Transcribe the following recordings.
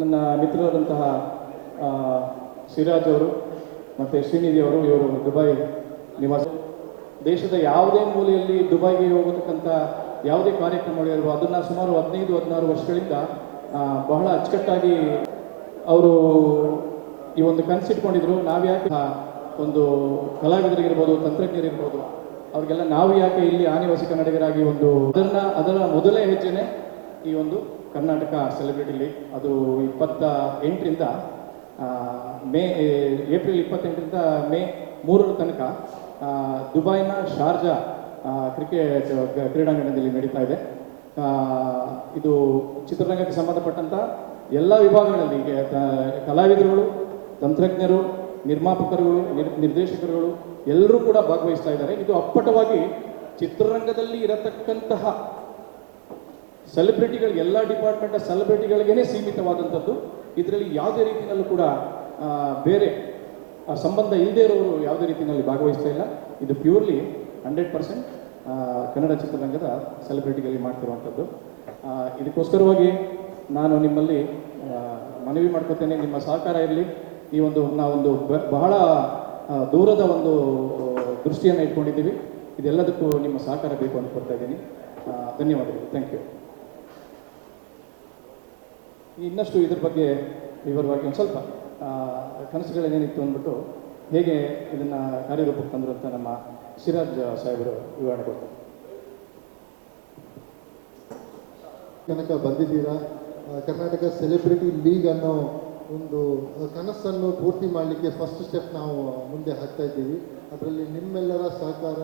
ನನ್ನ ಮಿತ್ರರಾದಂತಹ ಸಿರಾಜ್ ಅವರು ಮತ್ತು ಶ್ರೀನಿಧಿ ಅವರು, ಇವರು ದುಬೈ ನಿವಾಸ. ದೇಶದ ಯಾವುದೇ ಮೂಲೆಯಲ್ಲಿ ದುಬೈಗೆ ಹೋಗತಕ್ಕಂಥ ಯಾವುದೇ ಕಾರ್ಯಕ್ರಮಗಳಿರುವ ಅದನ್ನು ಸುಮಾರು 15-16 ವರ್ಷಗಳಿಂದ ಬಹಳ ಅಚ್ಚುಕಟ್ಟಾಗಿ ಅವರು ಈ ಒಂದು ಕನಸಿಟ್ಕೊಂಡಿದ್ರು. ನಾವು ಯಾಕೆ ಒಂದು ಕಲಾವಿದರಿಗಿರ್ಬೋದು, ತಂತ್ರಜ್ಞರಿರ್ಬೋದು, ಅವ್ರಿಗೆಲ್ಲ ನಾವು ಯಾಕೆ ಇಲ್ಲಿ ಆನಿವಾಸಿ ಕನ್ನಡಿಗರಾಗಿ ಅದರ ಮೊದಲೇ ಹೆಜ್ಜೆನೇ ಈ ಒಂದು ಕರ್ನಾಟಕ ಸೆಲೆಬ್ರಿಟಿ ಲೀಗ್. ಅದು 28ರಿಂದ ಏಪ್ರಿಲ್ 28ರಿಂದ ಮೇ 3 ತನಕ ದುಬೈನ ಶಾರ್ಜಾ ಕ್ರಿಕೆಟ್ ಕ್ರೀಡಾಂಗಣದಲ್ಲಿ ನಡೀತಾ ಇದೆ. ಇದು ಚಿತ್ರರಂಗಕ್ಕೆ ಸಂಬಂಧಪಟ್ಟಂಥ ಎಲ್ಲ ವಿಭಾಗಗಳಲ್ಲಿ ಕಲಾವಿದರುಗಳು, ತಂತ್ರಜ್ಞರು, ನಿರ್ಮಾಪಕರುಗಳು, ನಿರ್ದೇಶಕರುಗಳು ಎಲ್ಲರೂ ಕೂಡ ಭಾಗವಹಿಸ್ತಾ ಇದ್ದಾರೆ. ಇದು ಅಪ್ಪಟವಾಗಿ ಚಿತ್ರರಂಗದಲ್ಲಿ ಇರತಕ್ಕಂತಹ ಸೆಲೆಬ್ರಿಟಿಗಳು, ಎಲ್ಲ ಡಿಪಾರ್ಟ್ಮೆಂಟ್ ಸೆಲೆಬ್ರಿಟಿಗಳಿಗೇ ಸೀಮಿತವಾದಂಥದ್ದು. ಇದರಲ್ಲಿ ಯಾವುದೇ ರೀತಿಯಲ್ಲೂ ಕೂಡ ಬೇರೆ ಸಂಬಂಧ ಇಲ್ಲದೇ ಇರೋರು ಯಾವುದೇ ರೀತಿಯಲ್ಲಿ ಭಾಗವಹಿಸ್ತಾ ಇಲ್ಲ. ಇದು ಪ್ಯೂರ್ಲಿ 100% ಕನ್ನಡ ಚಿತ್ರರಂಗದ ಸೆಲೆಬ್ರಿಟಿಗಳಿಗೆ ಮಾಡ್ತಿರುವಂಥದ್ದು. ಇದಕ್ಕೋಸ್ಕರವಾಗಿ ನಾನು ನಿಮ್ಮಲ್ಲಿ ಮನವಿ ಮಾಡ್ಕೊತೇನೆ, ನಿಮ್ಮ ಸಹಕಾರ ಇರಲಿ. ಈ ಒಂದು ನಾವೊಂದು ಬಹಳ ದೂರದ ಒಂದು ದೃಷ್ಟಿಯನ್ನು ಇಟ್ಕೊಂಡಿದ್ದೀವಿ. ಇದೆಲ್ಲದಕ್ಕೂ ನಿಮ್ಮ ಸಹಕಾರ ಬೇಕು ಅಂತ ಕೊಡ್ತಾ ಇದ್ದೀನಿ. ಧನ್ಯವಾದಗಳು. Thank you. ಇನ್ನಷ್ಟು ಇದ್ರ ಬಗ್ಗೆ ವಿವರವಾಗಿ ಒಂದು ಸ್ವಲ್ಪ ಕನಸುಗಳೇನೇನಿತ್ತು ಅಂದ್ಬಿಟ್ಟು ಹೇಗೆ ಇದನ್ನು ಕಾರ್ಯರೂಪಕ್ಕೆ ತಂದರು ಅಂತ ನಮ್ಮ ಸಿರಾಜ್ ಸಾಹೇಬರು ವಿವರಣೆ ಕೊಡ್ತಾರೆ. ತನಕ ಬಂದಿದ್ದೀರಾ. ಕರ್ನಾಟಕ ಸೆಲೆಬ್ರಿಟಿ ಲೀಗ್ ಅನ್ನೋ ಒಂದು ಕನಸನ್ನು ಪೂರ್ತಿ ಮಾಡಲಿಕ್ಕೆ ಫಸ್ಟ್ ಸ್ಟೆಪ್ ನಾವು ಮುಂದೆ ಹಾಕ್ತಾ ಇದ್ದೀವಿ. ಅದರಲ್ಲಿ ನಿಮ್ಮೆಲ್ಲರ ಸಹಕಾರ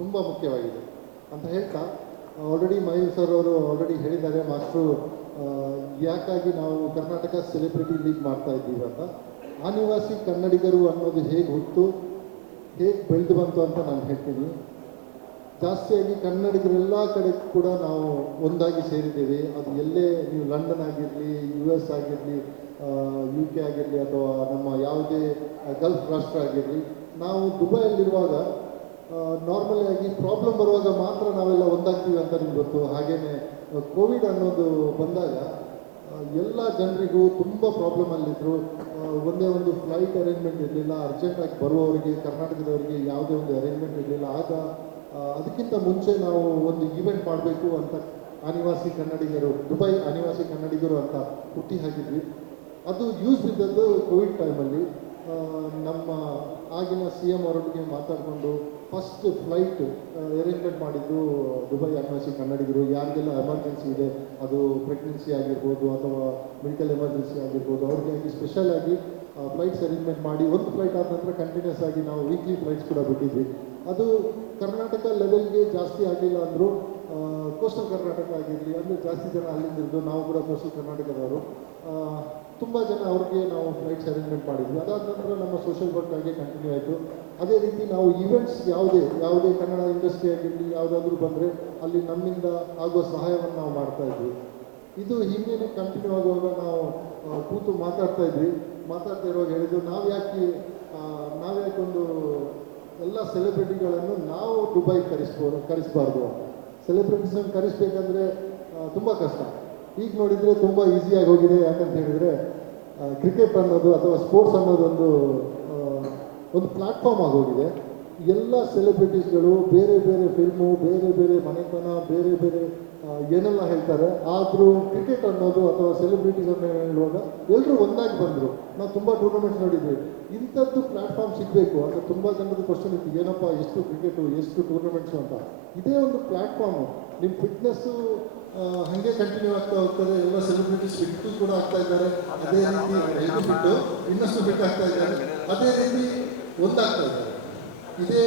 ತುಂಬ ಮುಖ್ಯವಾಗಿದೆ ಅಂತ ಹೇಳ್ತಾ, ಆಲ್ರೆಡಿ ಮಯೂರ್ ಸರ್ ಅವರು ಆಲ್ರೆಡಿ ಹೇಳಿದ್ದಾರೆ ಮಾಸ್ಟ್ರು ಯಾಕಾಗಿ ನಾವು ಕರ್ನಾಟಕ ಸೆಲೆಬ್ರಿಟಿ ಲೀಗ್ ಮಾಡ್ತಾ ಇದ್ದೀವಿ ಅಂತ. ಆನಿವಾಸಿ ಕನ್ನಡಿಗರು ಅನ್ನೋದು ಹೇಗೆ ಹುಟ್ಟು ಹೇಗೆ ಬೆಳೆದು ಬಂತು ಅಂತ ನಾನು ಹೇಳ್ತೀನಿ. ಜಾಸ್ತಿಯಾಗಿ ಕನ್ನಡಿಗರೆಲ್ಲ ಕಡೆ ಕೂಡ ನಾವು ಒಂದಾಗಿ ಸೇರಿದ್ದೇವೆ. ಅದು ಎಲ್ಲೇ ನೀವು ಲಂಡನ್ ಆಗಿರಲಿ, US ಆಗಿರಲಿ, UK ಆಗಿರಲಿ, ಅಥವಾ ನಮ್ಮ ಯಾವುದೇ ಗಲ್ಫ್ ರಾಷ್ಟ್ರ ಆಗಿರಲಿ, ನಾವು ದುಬೈಯಲ್ಲಿರುವಾಗ ನಾರ್ಮಲಿ ಆಗಿ ಪ್ರಾಬ್ಲಮ್ ಬರುವಾಗ ಮಾತ್ರ ನಾವೆಲ್ಲ ಒಂದಾಗ್ತೀವಿ ಅಂತ ನಿಮ್ಗೆ ಗೊತ್ತು. ಹಾಗೆಯೇ ಕೋವಿಡ್ ಅನ್ನೋದು ಬಂದಾಗ ಎಲ್ಲ ಜನರಿಗೂ ತುಂಬ ಪ್ರಾಬ್ಲಮಲ್ಲಿದ್ದರು. ಒಂದೇ ಒಂದು ಫ್ಲೈಟ್ ಅರೇಂಜ್ಮೆಂಟ್ ಇರಲಿಲ್ಲ. ಅರ್ಜೆಂಟಾಗಿ ಬರುವವರಿಗೆ, ಕರ್ನಾಟಕದವರಿಗೆ ಯಾವುದೇ ಒಂದು ಅರೇಂಜ್ಮೆಂಟ್ ಇರಲಿಲ್ಲ. ಆಗ ಅದಕ್ಕಿಂತ ಮುಂಚೆ ನಾವು ಒಂದು ಈವೆಂಟ್ ಮಾಡಬೇಕು ಅಂತ ಆನಿವಾಸಿ ಕನ್ನಡಿಗರು, ದುಬೈ ಆನಿವಾಸಿ ಕನ್ನಡಿಗರು ಅಂತ ಹುಟ್ಟಿ ಹಾಕಿದ್ವಿ. ಅದು ಯೂಸ್ ಬಿದ್ದದ್ದು ಕೋವಿಡ್ ಟೈಮಲ್ಲಿ. ನಮ್ಮ ಆಗಿನ CM ಅವರೊಟ್ಟಿಗೆ ಮಾತಾಡಿಕೊಂಡು ಫಸ್ಟ್ ಫ್ಲೈಟ್ ಅರೇಂಜ್ಮೆಂಟ್ ಮಾಡಿದ್ದು ದುಬೈ ಆನಿವಾಸಿ ಕನ್ನಡಿಗರು. ಯಾರಿಗೆಲ್ಲ ಎಮರ್ಜೆನ್ಸಿ ಇದೆ, ಅದು ಪ್ರೆಗ್ನೆನ್ಸಿ ಆಗಿರ್ಬೋದು ಅಥವಾ ಮೆಡಿಕಲ್ ಎಮರ್ಜೆನ್ಸಿ ಆಗಿರ್ಬೋದು, ಅವ್ರಿಗಾಗಿ ಸ್ಪೆಷಲ್ ಆಗಿ ಫ್ಲೈಟ್ಸ್ ಅರೇಂಜ್ಮೆಂಟ್ ಮಾಡಿ ಒಂದು ಫ್ಲೈಟ್ ಆದ ನಂತರ ಕಂಟಿನ್ಯೂಸ್ ಆಗಿ ನಾವು ವೀಕ್ಲಿ ಫ್ಲೈಟ್ಸ್ ಕೂಡ ಬಿಟ್ಟಿದ್ವಿ. ಅದು ಕರ್ನಾಟಕ ಲೆವೆಲ್ಗೆ ಜಾಸ್ತಿ ಆಗಿಲ್ಲ ಅಂದರೂ ಕೋಸ್ಟಲ್ ಕರ್ನಾಟಕ ಆಗಿರಲಿ, ಅಂದರೆ ಜಾಸ್ತಿ ಜನ ಅಲ್ಲಿಂದಿದ್ದು, ನಾವು ಕೂಡ ಕೋಸ್ಟಲ್ ಕರ್ನಾಟಕದವರು, ತುಂಬ ಜನ ಅವ್ರಿಗೆ ನಾವು ಫ್ಲೈಟ್ಸ್ ಅರೇಂಜ್ಮೆಂಟ್ ಮಾಡಿದ್ವಿ. ಅದಾದ ನಂತರ ನಮ್ಮ ಸೋಷಿಯಲ್ ವರ್ಕ್ ಆಗಿ ಕಂಟಿನ್ಯೂ ಆಯಿತು. ಅದೇ ರೀತಿ ನಾವು ಈವೆಂಟ್ಸ್ ಯಾವುದೇ ಕನ್ನಡ ಇಂಡಸ್ಟ್ರಿ ಆಗಿರಲಿ ಯಾವುದಾದ್ರೂ ಬಂದರೆ ಅಲ್ಲಿ ನಮ್ಮಿಂದ ಆಗುವ ಸಹಾಯವನ್ನು ನಾವು ಮಾಡ್ತಾಯಿದ್ವಿ. ಇದು ಹಿಂಗೇನೆ ಕಂಟಿನ್ಯೂ ಆಗುವಾಗ ನಾವು ಕೂತು ಮಾತಾಡ್ತಾ ಇರುವಾಗ ಹೇಳಿದ್ದು, ನಾವು ಯಾಕೆ ಒಂದು ಎಲ್ಲ ಸೆಲೆಬ್ರಿಟಿಗಳನ್ನು ನಾವು ದುಬೈ ಕರೆಸ್ಬಾರ್ದು ಅಂತ. ಸೆಲೆಬ್ರಿಟೀಸನ್ನು ಕರೆಸ್ಬೇಕಂದ್ರೆ ತುಂಬ ಕಷ್ಟ. ಈಗ ನೋಡಿದರೆ ತುಂಬ ಈಸಿಯಾಗಿ ಹೋಗಿದೆ. ಯಾಕಂತ ಹೇಳಿದರೆ ಕ್ರಿಕೆಟ್ ಅನ್ನೋದು ಅಥವಾ ಸ್ಪೋರ್ಟ್ಸ್ ಅನ್ನೋದೊಂದು ಪ್ಲ್ಯಾಟ್ಫಾರ್ಮ್ ಆಗೋಗಿದೆ. ಎಲ್ಲ ಸೆಲೆಬ್ರಿಟೀಸ್ಗಳು ಬೇರೆ ಬೇರೆ ಫಿಲ್ಮು, ಬೇರೆ ಬೇರೆ ಮನೆತನ, ಬೇರೆ ಬೇರೆ ಏನೆಲ್ಲ ಹೇಳ್ತಾರೆ. ಆದರೂ ಕ್ರಿಕೆಟ್ ಅನ್ನೋದು ಅಥವಾ ಸೆಲೆಬ್ರಿಟೀಸ್ ಅನ್ನೋ ಹೇಳುವಾಗ ಎಲ್ಲರೂ ಒಂದಾಗಿ ಬಂದರು. ನಾವು ತುಂಬ ಟೂರ್ನಮೆಂಟ್ಸ್ ನೋಡಿದ್ವಿ. ಇಂಥದ್ದು ಪ್ಲ್ಯಾಟ್ಫಾರ್ಮ್ ಸಿಗಬೇಕು ಅಂತ ತುಂಬ ಜನದ ಕ್ವಶನ್ ಇತ್ತು, ಏನಪ್ಪ ಎಷ್ಟು ಕ್ರಿಕೆಟು, ಎಷ್ಟು ಟೂರ್ನಮೆಂಟ್ಸು ಅಂತ. ಇದೇ ಒಂದು ಪ್ಲ್ಯಾಟ್ಫಾರ್ಮು. ನಿಮ್ಮ ಫಿಟ್ನೆಸ್ಸು ಹಾಗೆ ಕಂಟಿನ್ಯೂ ಆಗ್ತಾ ಹೋಗ್ತಾರೆ. ಎಲ್ಲ ಸೆಲೆಬ್ರಿಟೀಸ್ ಫಿಟ್ಟು ಕೂಡ ಆಗ್ತಾ ಇದ್ದಾರೆ. ಅದೇ ರೀತಿ ಬಿಟ್ಟು ಇನ್ನಷ್ಟು ಫಿಟ್ ಆಗ್ತಾ ಇದ್ದಾರೆ. ಅದೇ ರೀತಿ ಒಂದಾಗ್ತಾ ಇದ್ದಾರೆ. ಇದೇ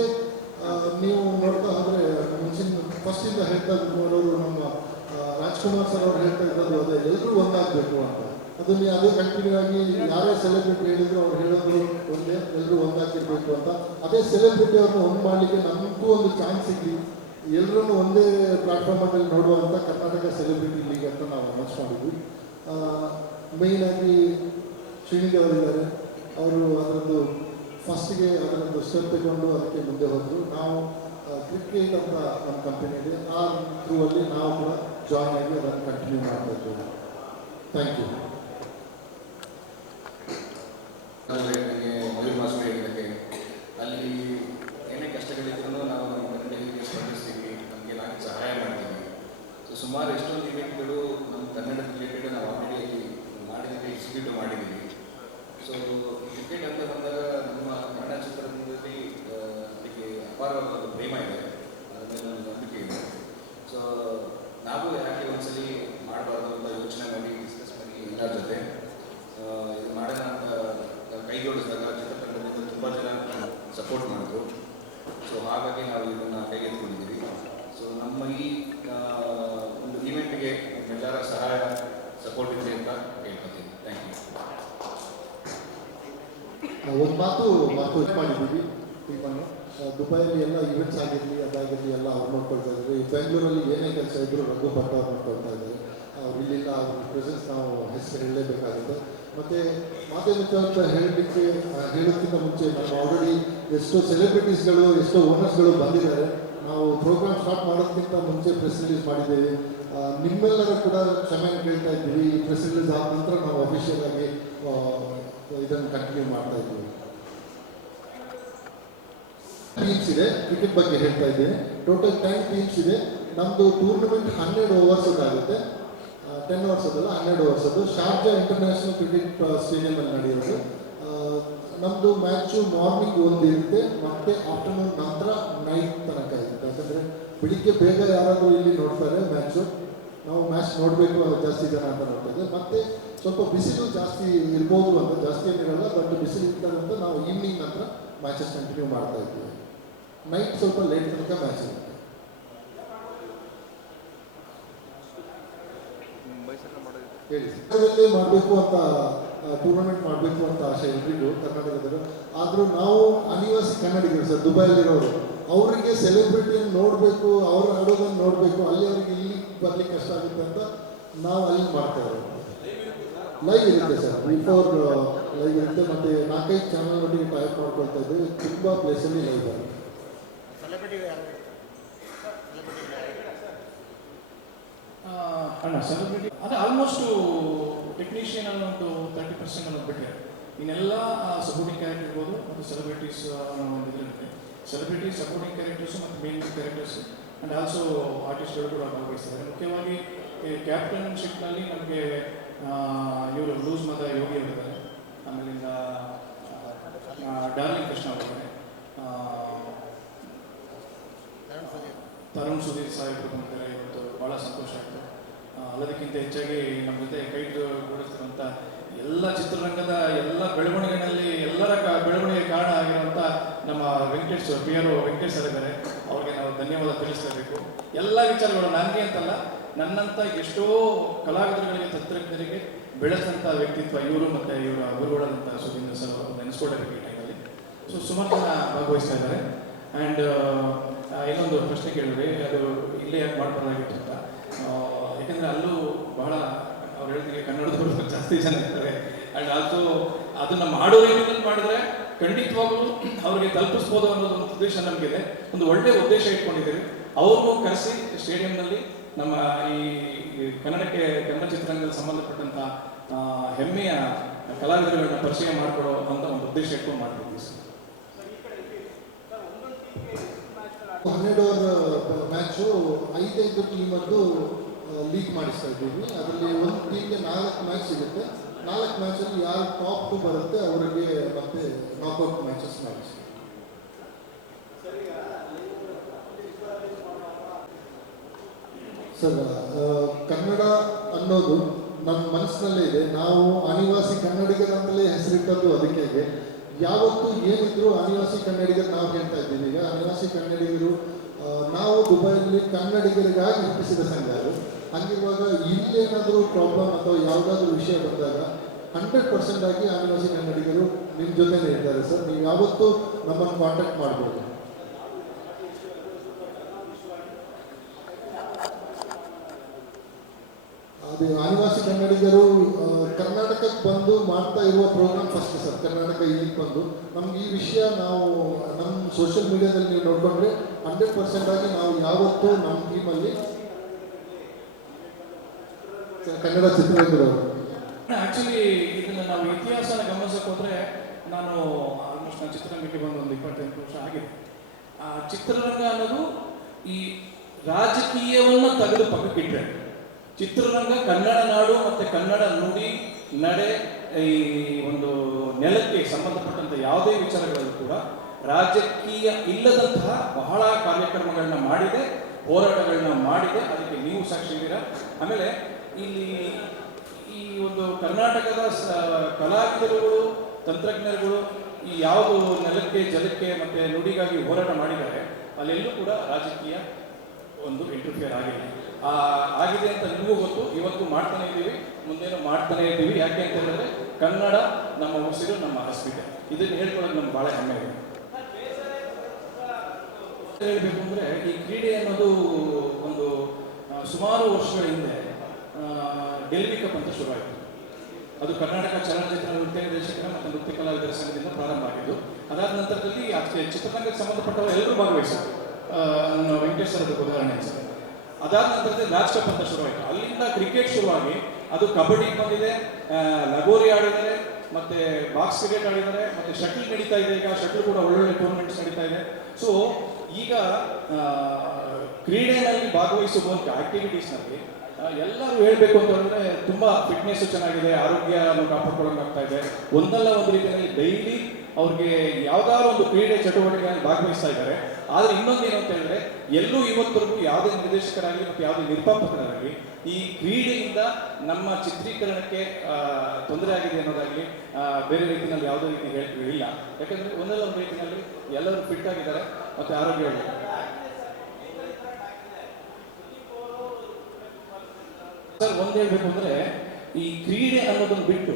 ನೀವು ನೋಡ್ತಾ ಹೋದರೆ ಫಸ್ಟಿಂದ ಹೇಳ್ತಾ ನೋಡೋರು ನಮ್ಮ ರಾಜ್ಕುಮಾರ್ ಸರ್ ಅವ್ರು ಹೇಳ್ತಾ ಇರೋದು ಅದೇ, ಎಲ್ಲರೂ ಒಂದಾಗಬೇಕು ಅಂತ. ಅದನ್ನು ಅದೇ ಕಂಟಿನ್ಯೂ ಆಗಿ ಯಾರೇ ಸೆಲೆಬ್ರಿಟಿ ಹೇಳಿದ್ರು ಅವ್ರು ಹೇಳೋದು ಒಂದೇ, ಎಲ್ಲರೂ ಒಂದಾಗಿರ್ಬೇಕು ಅಂತ. ಅದೇ ಸೆಲೆಬ್ರಿಟಿ ಅವ್ರನ್ನ ಒಂದು ಮಾಡಲಿಕ್ಕೆ ನಮಗೂ ಒಂದು ಚಾನ್ಸ್ ಸಿಗಲಿ, ಎಲ್ಲರೂ ಒಂದೇ ಪ್ಲ್ಯಾಟ್ಫಾರ್ಮಲ್ಲಿ ನೋಡುವಂಥ ಕರ್ನಾಟಕ ಸೆಲೆಬ್ರಿಟಿ ಲೀಗ್ ಅಂತ ನಾವು ಅನೌನ್ಸ್ ಮಾಡಿದ್ವಿ. ಮೇಯ್ನಾಗಿ ಶ್ರೀನಿಧಿ ಅವರಿದ್ದಾರೆ. ಅವರು ಅದರದ್ದು ಫಸ್ಟಿಗೆ ಅದರದ್ದು ಸ್ಟೆಪ್ ತಗೊಂಡು ಅದಕ್ಕೆ ಮುಂದೆ ಹೋದರು. ನಾವು ಕ್ರಿಕೆಟ್ ಅಂತ ನಮ್ಮ ಕಂಪನಿ ಇದೆ, ಆ ಥ್ರೂ ಅಲ್ಲಿ ನಾವು ಕೂಡ ಜಾಯ್ನ್ ಆಗಿ ಅದನ್ನು ಕಂಟಿನ್ಯೂ ಮಾಡ್ತಾ ಇದ್ದೇವೆ. Thank you. ನನಗೆ ಮದುವೆ ಮಾಸ್ಟರ್ ಹೇಳಿದ್ದಕ್ಕೆ ಅಲ್ಲಿ ಏನೇ ಕಷ್ಟಗಳಿದ್ರೂ ನಾವು ನಮ್ಮ ಕನ್ನಡಿಗರಿಗೆ ಸ್ಪಂದಿಸ್ತೀವಿ, ನಮಗೆ ನಾವು ಸಹಾಯ ಮಾಡ್ತೀವಿ. ಸೊ ಸುಮಾರು ಎಷ್ಟೊಂದು ಇವೆಂಟ್ಗಳು ನಮ್ಮ ಕನ್ನಡ ರಿಲೇಟೆಡ್ ನಾವು ಆಲ್ರೆಡಿ ಮಾಡಿದ್ದೀವಿ, ಎಕ್ಸಿಕ್ಯೂಟಿವ್ ಮಾಡಿದ್ದೀವಿ. ಸೊ ಕ್ರಿಕೆಟ್ ಅಂತ ಬಂದಾಗ ನಮ್ಮ ಕನ್ನಡ ಚಿತ್ರರಂಗದಲ್ಲಿ ಅದಕ್ಕೆ ಅಪಾರವಾದ ಒಂದು ಪ್ರೇಮ ಇದೆ, ಅದರ ಮೇಲೆ ಒಂದು ನಂಬಿಕೆ ಇದೆ. ಸೊ ನಾವು ಯಾಕೆ ಒಂದ್ಸಲಿ ಮಾಡಬಾರ್ದು ಅಂತ ಯೋಚನೆ ಮಾಡಿ ಡಿಸ್ಕಸ್ ಮಾಡಿ ಎಲ್ಲರ ಜೊತೆ ಇದು ಮಾಡೋಣ ಅಂತ ಕೈ ಜೋಡಿಸಿದಾಗ ಚಿತ್ರತಂಡದಿಂದ ತುಂಬ ಜನ ಸಪೋರ್ಟ್ ಮಾಡಿದ್ರು. ಸೊ ಹಾಗಾಗಿ ನಾವು ಇದನ್ನು ಕೈಗೆತ್ತಿಕೊಂಡಿದ್ದೀವಿ. ಸೊ ನಮ್ಮ ಈ ಒಂದು ಈವೆಂಟ್ಗೆ ನಿಮ್ಮೆಲ್ಲರ ಸಹಾಯ ಸಪೋರ್ಟ್ ಇದೆ ಅಂತ ಹೇಳ್ಕೊತೀನಿ. Thank you. ಒಂದು ಮಾತು ಮಾಡಿದ್ದೀವಿ ಟೀಮನ್ನು. ದುಬೈಯಲ್ಲಿ ಎಲ್ಲ ಈವೆಂಟ್ಸ್ ಆಗಿರಲಿ ಅದಾಗಿರಲಿ ಎಲ್ಲ ಅವ್ರು ನೋಡ್ಕೊಳ್ತಾ ಇದ್ರು. ಈ ಬೆಂಗಳೂರಲ್ಲಿ ಏನೇ ಕೆಲಸ ಇದ್ದರೂ ರಘು ಭಟ್ ಅವ್ರು ನೋಡ್ಕೊಳ್ತಾ ಇದ್ದಾರೆ. ಇಲ್ಲಿಲ್ಲ ಅವ್ರ ಪ್ರೆಸೆನ್ಸ್ ನಾವು ಹೆಸರು ಹೇಳಲೇಬೇಕಾಗುತ್ತೆ. ಮತ್ತು ಮಾಧ್ಯಮಿಕ ಅಂತ ಹೇಳೋದಕ್ಕಿಂತ ಮುಂಚೆ ನಾವು ಆಲ್ರೆಡಿ ಎಷ್ಟೋ ಸೆಲೆಬ್ರಿಟೀಸ್ಗಳು ಎಷ್ಟೋ ಓನರ್ಸ್ಗಳು ಬಂದಿದ್ದಾರೆ. ನಾವು ಪ್ರೋಗ್ರಾಮ್ ಸ್ಟಾರ್ಟ್ ಮಾಡೋದಕ್ಕಿಂತ ಮುಂಚೆ ಪ್ರೆಸ್ ರಿಲೀಸ್ ಮಾಡಿದ್ದೇವೆ. ನಿಮ್ಮೆಲ್ಲರೂ ಕೂಡ ಕ್ಷಮೆಯನ್ನು ಕೇಳ್ತಾ ಇದ್ದೀವಿ. ಈ ಪ್ರೆಸ್ ರಿಲೀಸ್ ಆದ ನಂತರ ನಾವು ಅಫಿಷಿಯಲ್ ಆಗಿ ಇದನ್ನು ಕಂಟಿನ್ಯೂ ಮಾಡ್ತಾ ಇದ್ದೀವಿ. ಟೀಮ್ಸ್ ಇದೆ, ಕ್ರಿಕೆಟ್ ಬಗ್ಗೆ ಹೇಳ್ತಾ ಇದ್ದೀನಿ. ಟೋಟಲ್ 10 ಟೀಮ್ಸ್ ಇದೆ. ನಮ್ಮದು ಟೂರ್ನಮೆಂಟ್ 12 ಓವರ್ಸ್ ಆಗುತ್ತೆ. 10 ಓವರ್ಸ್ ಅದಲ್ಲ, 12 ಓವರ್ಸ್ ಅದು. ಶಾರ್ಜಾ ಇಂಟರ್ನ್ಯಾಷನಲ್ ಕ್ರಿಕೆಟ್ ಸ್ಟೇಡಿಯಮಲ್ಲಿ ನಡೆಯೋದು. ನಮ್ಮದು ಮ್ಯಾಚು ಮಾರ್ನಿಂಗ್ ಒಂದು ಇರುತ್ತೆ, ಮತ್ತು ಆಫ್ಟರ್ನೂನ್ ನಂತರ ನೈಟ್ ತನಕ ಇರುತ್ತೆ. ಯಾಕಂದರೆ ಬೆಳಿಗ್ಗೆ ಬೇಗ ಯಾರಾದರೂ ಇಲ್ಲಿ ನೋಡ್ತಾರೆ ಮ್ಯಾಚು, ನಾವು ಮ್ಯಾಚ್ ನೋಡಬೇಕು ಜಾಸ್ತಿ ಜನ ಅಂತ ನೋಡ್ತಾ ಇದ್ದೇವೆ. ಮತ್ತು ಸ್ವಲ್ಪ ಬಿಸಿಲು ಜಾಸ್ತಿ ಇರ್ಬೋದು ಅಂತ, ಜಾಸ್ತಿ ಏನಿರಲ್ಲ, ಬಟ್ ಬಿಸಿಲು ಇರ್ತದಂತ ನಾವು ಈವ್ನಿಂಗ್ ನಂತರ ಮ್ಯಾಚಸ್ ಕಂಟಿನ್ಯೂ ಮಾಡ್ತಾ ಇದ್ದೀವಿ. ನೈಟ್ ಸ್ವಲ್ಪ ಲೇಟ್ ತನಕ ಮ್ಯಾಚ್ ಇರುತ್ತೆ. ಹೇಳಿ, ಕನ್ನಡದಲ್ಲೇ ಮಾಡಬೇಕು ಅಂತ ಟೂರ್ನಮೆಂಟ್ ಮಾಡಬೇಕು ಅಂತ ಆಸೆ ಎಲ್ರಿಗೂ ಕರ್ನಾಟಕದಲ್ಲಿ. ಆದರೂ ನಾವು ಅನಿವಾಸಿ ಕನ್ನಡಿಗರು ಸರ್, ದುಬೈಯಲ್ಲಿರೋರು, ಅವರಿಗೆ ಸೆಲೆಬ್ರಿಟಿಯನ್ನು ನೋಡಬೇಕು, ಅವ್ರು ಆಡೋದನ್ನು ನೋಡಬೇಕು, ಅಲ್ಲಿ ಅವರಿಗೆ ಇಲ್ಲಿ ಬರ್ಲಿಕ್ಕೆ ಕಷ್ಟ ಆಗುತ್ತೆ ಅಂತ ನಾವು ಅಲ್ಲಿ ಮಾಡ್ತಾ ಇರೋದು. ಲೈವ್ ಇರುತ್ತೆ ಸರ್, ಬಿಫೋರ್ ಲೈವ್ ಇರುತ್ತೆ. ಮತ್ತು 4-5 ಚಾನಲ್ ಒಟ್ಟಿಗೆ ಟೈಪ್ ಮಾಡ್ಕೊಳ್ತಾ ಇದ್ದೀವಿ. ತುಂಬ ಪ್ಲೇಸಲ್ಲಿ ಲೈವ್ ಬರುತ್ತೆ. ಅಣ್ಣ ಸೆಲೆಬ್ರಿಟಿ ಅದು ಆಲ್ಮೋಸ್ಟು ಟೆಕ್ನಿಷಿಯನ್ ಅನ್ನೋ ಒಂದು 30% ಅನ್ನೋದು ಬಿಟ್ಟರೆ ಇನ್ನೆಲ್ಲ ಸಪೋರ್ಟಿಂಗ್ ಕ್ಯಾರೆಕ್ಟರ್ ಇರ್ಬೋದು ಮತ್ತು ಸೆಲೆಬ್ರಿಟೀಸ್ ಅನ್ನೋ ಒಂದು ಇದಿರುತ್ತೆ. ಸೆಲೆಬ್ರಿಟೀಸ್, ಸಪೋರ್ಟಿಂಗ್ ಕ್ಯಾರೆಕ್ಟರ್ಸು ಮತ್ತು ಮೇನ್ ಕ್ಯಾರೆಕ್ಟರ್ಸು ಆ್ಯಂಡ್ ಆಲ್ಸೋ ಆರ್ಟಿಸ್ಟ್ಗಳು ಕೂಡ ಭಾಗವಹಿಸ್ತಾರೆ. ಮುಖ್ಯವಾಗಿ ಕ್ಯಾಪ್ಟನ್ಶಿಪ್ನಲ್ಲಿ ನಮಗೆ ಇವರು ಲೂಸ್ ಮದ ಯೋಗಿ ಅವರಿದ್ದಾರೆ, ಆಮೇಲಿಂದ ಡಾರ್ಲಿಂಗ್ ಕೃಷ್ಣ ಅವರಿದ್ದಾರೆ, ತರುಣ್ ಸುಧೀರ್ ಸಾಹೇಬರು ಬಂದಿದ್ದಾರೆ. ಇವತ್ತು ಭಾಳ ಸಂತೋಷ ಆಯಿತು. ಅಲ್ಲದಕ್ಕಿಂತ ಹೆಚ್ಚಾಗಿ ನಮ್ಮ ಜೊತೆ ಕೈ ಜೋಡಿಸಿರುವಂಥ ಎಲ್ಲ ಚಿತ್ರರಂಗದ ಎಲ್ಲ ಬೆಳವಣಿಗೆಯಲ್ಲಿ ಎಲ್ಲರ ಬೆಳವಣಿಗೆ ಕಾರಣ ಆಗಿರುವಂಥ ನಮ್ಮ ವೆಂಕಟೇಶ್ ಸರ್ ಇದ್ದಾರೆ. ಅವ್ರಿಗೆ ನಾವು ಧನ್ಯವಾದ ತಿಳಿಸಲೇಬೇಕು. ಎಲ್ಲ ವಿಚಾರಗಳು ನನಗೆ ಅಂತಲ್ಲ, ನನ್ನಂಥ ಎಷ್ಟೋ ಕಲಾವಿದರುಗಳಿಗೆ, ತಂತ್ರಜ್ಞರಿಗೆ ಬೆಳೆಸಿದಂಥ ವ್ಯಕ್ತಿತ್ವ ಇವರು ಮತ್ತು ಇವರ ಗುರುಗಳಾದಂಥ ಸುಧೀಂದ್ರ ಸರ್ ನೆನೆಸ್ಕೊಳ್ಬೇಕು ಈ ಟೈಮಲ್ಲಿ. ಸೊ ಸುಮಾರು ಜನ ಭಾಗವಹಿಸ್ತಾ ಇದ್ದಾರೆ. ಆ್ಯಂಡ್ ಇನ್ನೊಂದು ಪ್ರಶ್ನೆ ಕೇಳಿದ್ರೆ, ಅದು ಇಲ್ಲೇ ಯಾಕೆ ಮಾಡಬಾರ್ದಾಗಿತ್ತು ಅಂತ. ಯಾಕೆಂದರೆ ಅಲ್ಲೂ ಬಹಳ ಅವ್ರು ಹೇಳ್ತಿಗೆ ಕನ್ನಡದವರು ಜಾಸ್ತಿ ಜನ ಇರ್ತಾರೆ. ಆ್ಯಂಡ್ ಆಲ್ಸೋ ಅದನ್ನು ಮಾಡೋ ರೀತಿಯಲ್ಲಿ ಮಾಡಿದ್ರೆ ಖಂಡಿತವಾಗಲೂ ಅವ್ರಿಗೆ ತಲುಪಿಸ್ಬೋದು ಅನ್ನೋದು ಒಂದು ಉದ್ದೇಶ ನಮಗಿದೆ. ಒಂದು ಒಳ್ಳೆಯ ಉದ್ದೇಶ ಇಟ್ಕೊಂಡಿದ್ದೀವಿ. ಅವ್ರಿಗೂ ಕರೆಸಿ ಸ್ಟೇಡಿಯಂನಲ್ಲಿ ನಮ್ಮ ಈ ಕನ್ನಡ ಚಿತ್ರರಂಗದಲ್ಲಿ ಸಂಬಂಧಪಟ್ಟಂಥ ಹೆಮ್ಮೆಯ ಕಲಾವಿದರುಗಳನ್ನ ಪರಿಚಯ ಮಾಡಿಕೊಡೋ ಅಂತ ಒಂದು ಉದ್ದೇಶ ಇಟ್ಕೊಂಡು ಮಾಡ್ತಿದ್ದೀವಿ ಸರ್. 12 ಓವರ್ ಮ್ಯಾಚು 5 ಟೀಮದ್ದು ಲೀಗ್ ಮಾಡಿಸ್ತಾ ಇದ್ದೀವಿ. ಅದರಲ್ಲಿ ಒಂದು ಟೀಮ್ಗೆ 4 ಮ್ಯಾಚ್ ಸಿಗುತ್ತೆ. 4 ಮ್ಯಾಚಲ್ಲಿ ಯಾರು ಟಾಪ್ 2 ಬರುತ್ತೆ ಅವರಿಗೆ ಮತ್ತೆ ನಾಕ್ಔಟ್ ಮ್ಯಾಚಸ್ ಮಾಡಿಸ್ತೀವಿ. ಸರ್, ಕನ್ನಡ ಅನ್ನೋದು ನಮ್ಮ ಮನಸ್ಸಿನಲ್ಲೇ ಇದೆ. ನಾವು ಅನಿವಾಸಿ ಕನ್ನಡಿಗರಂತಲೇ ಹೆಸರಿಟ್ಟದ್ದು ಅದಕ್ಕೆ. ಯಾವತ್ತೂ ಏನಿದ್ರು ಅನಿವಾಸಿ ಕನ್ನಡಿಗರು ನಾವು ಹೇಳ್ತಾ ಇದ್ದೀವಿ. ಈಗ ಅನಿವಾಸಿ ಕನ್ನಡಿಗರು ನಾವು ದುಬೈಯಲ್ಲಿ ಕನ್ನಡಿಗರಿಗಾಗಿ ಹುಟ್ಟಿಸಿದ ಸಂಘ ಅದು. ಹಂಗಿರುವಾಗ ಇಲ್ಲೇನಾದರೂ ಪ್ರಾಬ್ಲಮ್ ಅಥವಾ ಯಾವುದಾದ್ರೂ ವಿಷಯ ಬಂದಾಗ 100% ಆಗಿ ಅನಿವಾಸಿ ಕನ್ನಡಿಗರು ನಿಮ್ಮ ಜೊತೆನೇ ಇರ್ತಾರೆ ಸರ್. ನೀವು ಯಾವತ್ತೂ ನಮ್ಮನ್ನು ಕಾಂಟ್ಯಾಕ್ಟ್ ಮಾಡ್ಬೋದು. ಅದು ಅನಿವಾಸಿ ಕನ್ನಡಿಗರು ಕರ್ನಾಟಕಕ್ಕೆ ಬಂದು ಮಾಡ್ತಾ ಇರುವ ಪ್ರೋಗ್ರಾಮ್ ಫಸ್ಟ್ ಸರ್. ಕರ್ನಾಟಕ ಇಲ್ಲಿಗೆ ಬಂದು ನಮ್ಗೆ ಈ ವಿಷಯ ನಾವು ನಮ್ಮ ಸೋಷಿಯಲ್ ಮೀಡಿಯಾದಲ್ಲಿ ನೀವು ನೋಡಿಕೊಂಡ್ರೆ 100% ಆಗಿ ನಾವು ಯಾವತ್ತೂ ನಮ್ಮ ಟೀಮಲ್ಲಿ ಕನ್ನಡ ಚಿತ್ರರಂಗದವರು. ಆ್ಯಕ್ಚುಲಿ ಇದನ್ನು ನಾವು ಇತಿಹಾಸನ ಗಮನಿಸಕ್ಕೆ ಹೋದರೆ ನಾನು ಆಲ್ಮೋಸ್ಟ್ ನಾನು ಚಿತ್ರರಂಗಕ್ಕೆ ಬಂದು ಒಂದು 28 ವರ್ಷ ಆಗಿದೆ. ಚಿತ್ರರಂಗ ಅನ್ನೋದು ಈ ರಾಜಕೀಯವನ್ನು ತೆಗೆದು ಪಕ್ಕಕ್ಕಿಟ್ಟರೆ ಚಿತ್ರರಂಗ ಕನ್ನಡ ನಾಡು ಮತ್ತು ಕನ್ನಡ ನುಡಿ ನಡೆ ಈ ಒಂದು ನೆಲಕ್ಕೆ ಸಂಬಂಧಪಟ್ಟಂಥ ಯಾವುದೇ ವಿಚಾರಗಳಲ್ಲೂ ಕೂಡ ರಾಜಕೀಯ ಇಲ್ಲದಂತಹ ಬಹಳ ಕಾರ್ಯಕ್ರಮಗಳನ್ನ ಮಾಡಿದೆ, ಹೋರಾಟಗಳನ್ನ ಮಾಡಿದೆ. ಅದಕ್ಕೆ ನೀವು ಸಾಕ್ಷಿ ಇದ್ದೀರಾ. ಆಮೇಲೆ ಇಲ್ಲಿ ಈ ಒಂದು ಕರ್ನಾಟಕದ ಕಲಾವಿದರುಗಳು, ತಂತ್ರಜ್ಞರುಗಳು ಈ ಯಾವುದು ನೆಲಕ್ಕೆ ಜಲಕ್ಕೆ ಮತ್ತು ನುಡಿಗಾಗಿ ಹೋರಾಟ ಮಾಡಿದ್ದಾರೆ ಅಲ್ಲೆಲ್ಲೂ ಕೂಡ ರಾಜಕೀಯ ಒಂದು ಇಂಟರ್ಫಿಯರ್ ಆಗಿದೆ. ಆಗಿದೆ ಅಂತ ನಿಮಗೂ ಗೊತ್ತು. ಇವತ್ತು ಮಾಡ್ತಾನೆ ಇದ್ದೀವಿ, ಮುಂದೇನು ಮಾಡ್ತಾನೆ ಇದ್ದೀವಿ. ಯಾಕೆ ಅಂತ ಹೇಳಿದ್ರೆ ಕನ್ನಡ ನಮ್ಮ ಉಸಿರು, ನಮ್ಮ ಅಸ್ಮಿತೆ. ಇದನ್ನು ಹೇಳ್ಕೊಳ್ಳೋದು ನಮ್ಗೆ ಭಾಳ ಹೆಮ್ಮೆ ಇದೆ. ಹೇಳಬೇಕು ಅಂದರೆ ಈ ಕ್ರೀಡೆ ಅನ್ನೋದು ಒಂದು ಸುಮಾರು ವರ್ಷಗಳ ಹಿಂದೆ ಡೆಲ್ವಿ ಕಪ್ ಅಂತ ಶುರುವಾಯಿತು. ಅದು ಕರ್ನಾಟಕ ಚಲನಚಿತ್ರ ನೃತ್ಯ ನಿರ್ದೇಶಕರ ಮತ್ತು ನೃತ್ಯ ಕಲಾವಿದರ ಸಂಘದಿಂದ ಪ್ರಾರಂಭ ಆಗಿದ್ದು. ಅದಾದ ನಂತರದಲ್ಲಿ ಚಿತ್ರರಂಗಕ್ಕೆ ಸಂಬಂಧಪಟ್ಟವರು ಎಲ್ಲರೂ ಭಾಗವಹಿಸಿದರು. ವೆಂಕಟೇಶ್ ಸರ್ ಉದಾಹರಣೆ ಸರ್. ಅದಾದ ನಂತರದಲ್ಲಿ ರಾಜ್ ಕಪ್ ಅಂತ ಶುರುವಾಯಿತು. ಅಲ್ಲಿಂದ ಕ್ರಿಕೆಟ್ ಶುರುವಾಗಿ ಅದು ಕಬಡ್ಡಿ ಬಂದಿದೆ, ಲಗೋರಿ ಆಡಿದ್ದಾರೆ, ಮತ್ತು ಬಾಕ್ಸ್ ಕ್ರಿಕೆಟ್ ಆಡಿದ್ದಾರೆ, ಮತ್ತು ಶಟಲ್ ನಡೀತಾ ಇದೆ. ಈಗ ಶಟಲ್ ಕೂಡ ಒಳ್ಳೊಳ್ಳೆ ಟೂರ್ನಮೆಂಟ್ಸ್ ನಡೀತಾ ಇದೆ. ಸೊ ಈಗ ಕ್ರೀಡೆಯಲ್ಲಿ ಭಾಗವಹಿಸುವ ಮೂಲಕ ಆಕ್ಟಿವಿಟೀಸ್ನಲ್ಲಿ ಎಲ್ಲರೂ ಹೇಳಬೇಕು ಅಂತಂದರೆ ತುಂಬ ಫಿಟ್ನೆಸ್ಸು ಚೆನ್ನಾಗಿದೆ, ಆರೋಗ್ಯವನ್ನು ಕಾಪಾಡ್ಕೊಳ್ಳೋಕ್ಕಾಗ್ತಾ ಇದೆ. ಒಂದಲ್ಲ ಒಂದು ರೀತಿಯಲ್ಲಿ ಡೈಲಿ ಅವ್ರಿಗೆ ಯಾವುದಾದ್ರು ಒಂದು ಕ್ರೀಡೆ ಚಟುವಟಿಕೆಯಲ್ಲಿ ಭಾಗವಹಿಸ್ತಾ ಇದ್ದಾರೆ. ಆದರೆ ಇನ್ನೊಂದೇನು ಅಂತ ಹೇಳಿದ್ರೆ ಎಲ್ಲೂ ಇವತ್ತರೆಗೂ ಯಾವುದೇ ನಿರ್ದೇಶಕರಾಗಲಿ ಮತ್ತು ಯಾವುದೇ ನಿರ್ಮಾಪಕರಾಗಲಿ ಈ ಕ್ರೀಡೆಯಿಂದ ನಮ್ಮ ಚಿತ್ರೀಕರಣಕ್ಕೆ ತೊಂದರೆ ಆಗಿದೆ ಅನ್ನೋದಾಗಲಿ ಬೇರೆ ರೀತಿಯಲ್ಲಿ ಯಾವುದೇ ರೀತಿ ಹೇಳಿಲ್ಲ. ಯಾಕಂದರೆ ಒಂದಲ್ಲ ಒಂದು ರೀತಿಯಲ್ಲಿ ಎಲ್ಲರೂ ಫಿಟ್ ಆಗಿದ್ದಾರೆ ಮತ್ತು ಆರೋಗ್ಯವಾಗಿದ್ದಾರೆ. ಸರ್ ಒಂದು ಹೇಳಬೇಕು ಅಂದರೆ ಈ ಕ್ರೀಡೆ ಅನ್ನೋದನ್ನು ಬಿಟ್ಟು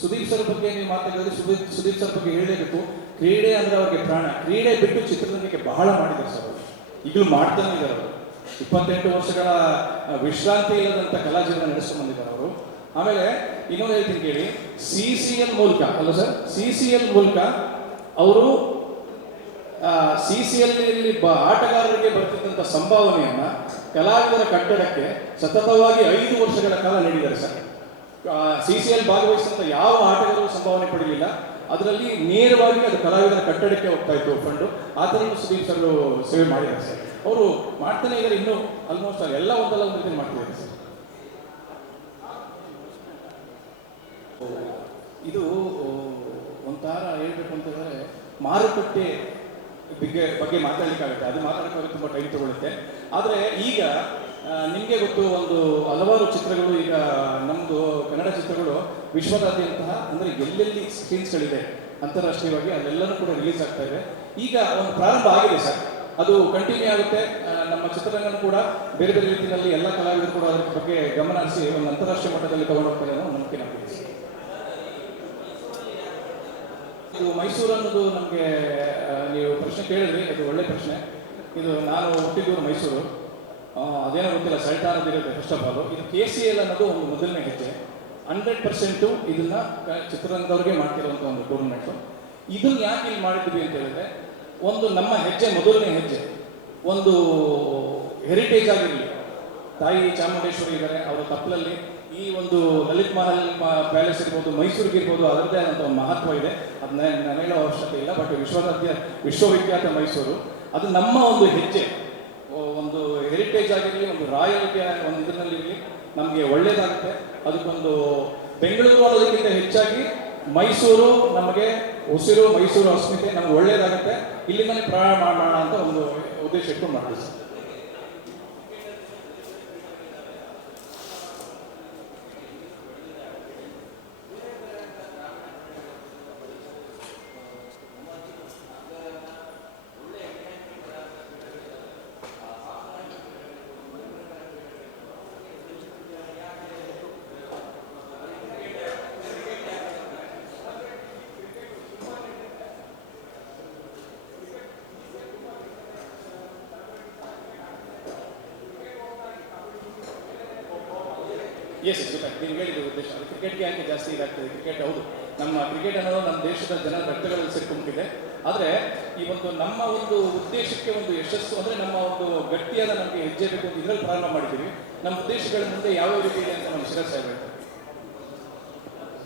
ಸುದೀಪ್ ಸರ್ ಬಗ್ಗೆ ನೀವು ಮಾತಾಡಿದ್ರೆ ಸುದೀಪ್ ಸರ್ ಬಗ್ಗೆ ಹೇಳಲೇಬೇಕು. ಕ್ರೀಡೆ ಅಂದರೆ ಅವ್ರಿಗೆ ಪ್ರಾಣ. ಕ್ರೀಡೆ ಬಿಟ್ಟು ಚಿತ್ರರಂಗಕ್ಕೆ ಬಹಳ ಮಾಡಿದ್ದಾರೆ ಸರ್ ಅವರು. ಈಗಲೂ ಮಾಡ್ತಾನೆ ಇದ್ದಾರೆ ಅವರು. 28 ವರ್ಷಗಳ ವಿಶ್ರಾಂತಿ ಇಲ್ಲದಂಥ ಕಲಾಜೀವನ ನಡೆಸ್ಕೊಂಡು ಬಂದಿದ್ದಾರೆ ಅವರು. ಆಮೇಲೆ ಇನ್ನೊಂದು ಹೇಳ್ತೀನಿ ಕೇಳಿ, CCL ಮೂಲಕ ಅಲ್ಲ ಸರ್, CCL ಮೂಲಕ ಅವರು CCL ಆಟಗಾರರಿಗೆ ಬರ್ತಿದ್ದಂಥ ಸಂಭಾವನೆಯನ್ನು ಕಲಾವಿದರ ಕಟ್ಟಡಕ್ಕೆ ಸತತವಾಗಿ 5 ವರ್ಷಗಳ ಕಾಲ ನೀಡಿದ್ದಾರೆ ಸರ್. CCL ಭಾಗವಹಿಸಿದಂಥ ಯಾವ ಆಟಗಾರರು ಸಂಭಾವನೆ ಪಡಲಿಲ್ಲ. ಅದರಲ್ಲಿ ನೇರವಾಗಿ ಅದು ಕಲಾವಿದರ ಕಟ್ಟಡಕ್ಕೆ ಹೋಗ್ತಾ ಇತ್ತು ಫಂಡು. ಆ ಥರನೂ ಸುದೀಪ್ ಸರ್ ಸೇವೆ ಮಾಡಿದ್ದಾರೆ ಸರ್. ಅವರು ಮಾಡ್ತಾನೆ ಇದ್ದಾರೆ. ಇನ್ನೂ ಆಲ್ಮೋಸ್ಟ್ ಎಲ್ಲ ಒಂದಲ್ಲ ಒಂದು ರೀತಿ ಮಾಡ್ತಿದ್ದಾರೆ ಸರ್. ಇದು ಒಂಥರ ಹೇಳ್ಬೇಕು ಅಂತಂದರೆ ಮಾರುಕಟ್ಟೆ ಬಗ್ಗೆ ಮಾತಾಡಲಿಕ್ಕಾಗುತ್ತೆ. ಅದು ಮಾತಾಡೋಕ್ಕಾಗಿ ತುಂಬ ಟೈಮ್ ತಗೊಳುತ್ತೆ. ಆದರೆ ಈಗ ನಿಮಗೆ ಗೊತ್ತು, ಒಂದು ಹಲವಾರು ಚಿತ್ರಗಳು ಈಗ ನಮ್ಮದು ಕನ್ನಡ ಚಿತ್ರಗಳು ವಿಶ್ವದಾದ್ಯಂತಹ ಅಂದರೆ ಎಲ್ಲೆಲ್ಲಿ ಸ್ಕ್ರೀನ್ಸ್ಗಳಿದೆ ಅಂತಾರಾಷ್ಟ್ರೀಯವಾಗಿ ಅಲ್ಲೆಲ್ಲನೂ ಕೂಡ ರಿಲೀಸ್ ಆಗ್ತಾ ಇದೆ. ಈಗ ಒಂದು ಪ್ರಾರಂಭ ಆಗಿದೆ ಸರ್. ಅದು ಕಂಟಿನ್ಯೂ ಆಗುತ್ತೆ. ನಮ್ಮ ಚಿತ್ರರಂಗನೂ ಕೂಡ ಬೇರೆ ಬೇರೆ ರೀತಿಯಲ್ಲಿ ಎಲ್ಲ ಕಲಾವಿದರು ಕೂಡ ಅದರ ಬಗ್ಗೆ ಗಮನ ಹರಿಸಿ ಒಂದು ಅಂತಾರಾಷ್ಟ್ರೀಯ ಮಟ್ಟದಲ್ಲಿ ತಗೊಂಡೋಗ್ತಾರೆ ಅನ್ನೋ ನಂಬಿಕೆ ನಮಗೆ. ಇದು ಮೈಸೂರು ಅನ್ನೋದು ನಮಗೆ ನೀವು ಪ್ರಶ್ನೆ ಕೇಳಿದ್ರಿ, ಅದು ಒಳ್ಳೆ ಪ್ರಶ್ನೆ. ಇದು ನಾನು ಹುಟ್ಟಿದ್ದು ಮೈಸೂರು. ಅದೇನೋ ಗೊತ್ತಿಲ್ಲ, ಸೈಟ್ ಅನ್ನೋದಿರುತ್ತೆ. ಫಸ್ಟ್ ಆಫ್ ಆಲ್ ಇದು KCL ಅನ್ನೋದು ಒಂದು ಮೊದಲನೇ ಹೆಜ್ಜೆ. 100% ಇದನ್ನ ಚಿತ್ರರಂಗದವ್ರಿಗೆ ಮಾಡ್ತಿರುವಂಥ ಒಂದು ಟೂರ್ನಮೆಂಟು. ಇದನ್ನು ಯಾಕೆ ಇಲ್ಲಿ ಮಾಡಿದ್ವಿ ಅಂತ ಹೇಳಿದ್ರೆ, ಒಂದು ನಮ್ಮ ಹೆಜ್ಜೆ, ಮೊದಲನೇ ಹೆಜ್ಜೆ ಒಂದು ಹೆರಿಟೇಜ್ ಆಗಿರಲಿ. ತಾಯಿ ಚಾಮುಂಡೇಶ್ವರಿ ಇದ್ದಾರೆ, ಅವರ ತಪ್ಪಲಲ್ಲಿ ಈ ಒಂದು ಲಲಿತ್ ಮಹಲ್ ಪ್ಯಾಲೇಸ್ ಇರ್ಬೋದು, ಮೈಸೂರಿಗೆ ಇರ್ಬೋದು, ಅದರದ್ದೇ ಆದಂಥ ಒಂದು ಮಹತ್ವ ಇದೆ. ಅದನ್ನ ಹೇಳೋ ಅವಶ್ಯಕತೆ ಇಲ್ಲ. ಬಟ್ ವಿಶ್ವವಿಖ್ಯಾತ ಮೈಸೂರು ಅದು ನಮ್ಮ ಒಂದು ಹೆಜ್ಜೆ, ಒಂದು ಹೆರಿಟೇಜ್ ಆಗಿರಲಿ, ಒಂದು ರಾಯಲ್ಟಿ ಒಂದು ಇದರಲ್ಲಿರಲಿ, ನಮಗೆ ಒಳ್ಳೇದಾಗುತ್ತೆ. ಅದಕ್ಕೊಂದು ಬೆಂಗಳೂರು ಅನ್ನೋದಕ್ಕಿಂತ ಹೆಚ್ಚಾಗಿ ಮೈಸೂರು ನಮಗೆ ಉಸಿರು, ಮೈಸೂರು ಅಸ್ಮಿತೆ ನಮ್ಗೆ ಒಳ್ಳೇದಾಗುತ್ತೆ. ಇಲ್ಲಿಂದಲೇ ಪ್ರಾರಂಭ ಮಾಡೋಣ ಅಂತ ಒಂದು ಉದ್ದೇಶ ಇಟ್ಕೊಂಡು ಮಾಡ್ತೀವಿ ಸರ್. ಎಸ್ ಗೊತ್ತಾಗ್ತದೆ. ನೀವು ಹೇಳಿದ ಉದ್ದೇಶ ಕ್ರಿಕೆಟ್ಗೆ ಯಾಕೆ ಜಾಸ್ತಿ ಇದಾಗ್ತದೆ. ಕ್ರಿಕೆಟ್ ಹೌದು, ನಮ್ಮ ಕ್ರಿಕೆಟ್ ಅನ್ನೋದು ನಮ್ಮ ದೇಶದ ಜನರ ರಕ್ತಗಳಲ್ಲಿ ಸೇರ್ಕೊಂಡ್ಬಿಟ್ಟಿದೆ. ಆದರೆ ಈ ಒಂದು ನಮ್ಮ ಒಂದು ಉದ್ದೇಶಕ್ಕೆ ಒಂದು ಯಶಸ್ಸು ಅಂದರೆ ನಮ್ಮ ಒಂದು ಗಟ್ಟಿಯಾದ ನಮಗೆ ಹೆಜ್ಜೆ ಬೇಕು ಅಂತ ಇದರಲ್ಲಿ ಪ್ರಾರಂಭ ಮಾಡಿದ್ದೀವಿ. ನಮ್ಮ ಉದ್ದೇಶಗಳ ಮುಂದೆ ಯಾವ ರೀತಿ ಇದೆ ಅಂತ ನಮ್ಮ ಶಿರಸ್ಸಾಗಬೇಕು.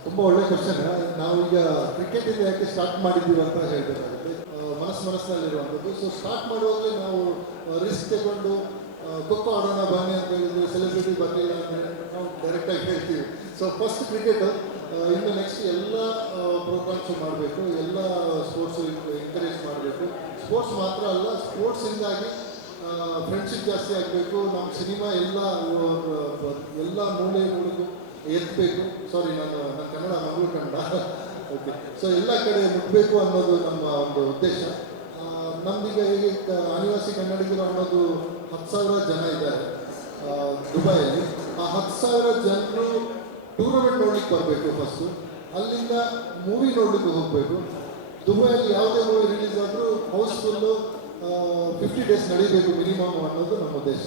ತುಂಬ ಒಳ್ಳೆ ಕ್ವಶನ್. ನಾವೀಗ ಕ್ರಿಕೆಟಿಂದ ಯಾಕೆ ಸ್ಟಾರ್ಟ್ ಮಾಡಿದ್ದೀವಿ ಅಂತ ಹೇಳ್ಬೇಕಾಗುತ್ತೆ. ಮನಸ್ಸಿನಲ್ಲಿರುವಂಥದ್ದು. ಸೊ ಸ್ಟಾರ್ಟ್ ಮಾಡುವಾಗಲೇ ನಾವು ರಿಸ್ಕ್ ತಗೊಂಡು ಖೋಖೋ ಆಡೋಣ ಬನ್ನಿ ಅಂತ ಹೇಳಿದ್ರೆ ಸೆಲೆಬ್ರಿಟಿ ಬರಲಿಲ್ಲ ಅಂದರೆ ನಾವು ಡೈರೆಕ್ಟಾಗಿ ಹೇಳ್ತೀವಿ. ಸೊ ಫಸ್ಟ್ ಕ್ರಿಕೆಟ್, ಇನ್ನು ನೆಕ್ಸ್ಟ್ ಎಲ್ಲ ಪ್ರೋಗ್ರಾಮ್ಸು ಮಾಡಬೇಕು, ಎಲ್ಲ ಸ್ಪೋರ್ಟ್ಸು ಎಂಕರೇಜ್ ಮಾಡಬೇಕು. ಸ್ಪೋರ್ಟ್ಸ್ ಮಾತ್ರ ಅಲ್ಲ, ಸ್ಪೋರ್ಟ್ಸಿಂದಾಗಿ ಫ್ರೆಂಡ್ಶಿಪ್ ಜಾಸ್ತಿ ಆಗಬೇಕು. ನಮ್ಮ ಸಿನಿಮಾ ಎಲ್ಲ ಮೂಲೆಗಳಿಗೂ ಎತ್ತಬೇಕು. ಸಾರಿ, ನಾನು ಕನ್ನಡ ಮಂಗಳೂರು ಕನ್ನಡ. ಓಕೆ. ಸೊ ಎಲ್ಲ ಕಡೆ ಮುಟ್ಟಬೇಕು ಅನ್ನೋದು ನಮ್ಮ ಒಂದು ಉದ್ದೇಶ. ನಮ್ದೀಗ ಹೇಗೆ ಆದಿವಾಸಿ ಕನ್ನಡಿಗರು ಅನ್ನೋದು 10,000 ಜನ ಇದ್ದಾರೆ ದುಬೈಯಲ್ಲಿ. ಆ 10,000 ಜನರು ಟೂರ್ನಮೆಂಟ್ ನೋಡ್ಲಿಕ್ಕೆ ಬರಬೇಕು ಫಸ್ಟು. ಅಲ್ಲಿಂದ ಮೂವಿ ನೋಡ್ಲಿಕ್ಕೆ ಹೋಗಬೇಕು. ದುಬೈಯಲ್ಲಿ ಯಾವುದೇ ಮೂವಿ ರಿಲೀಸ್ ಆದರೂ ಹೌಸ್ಫುಲ್ಲು 50 ಡೇಸ್ ನಡೀಬೇಕು ಮಿನಿಮಮ್ ಅನ್ನೋದು ನಮ್ಮ ಉದ್ದೇಶ.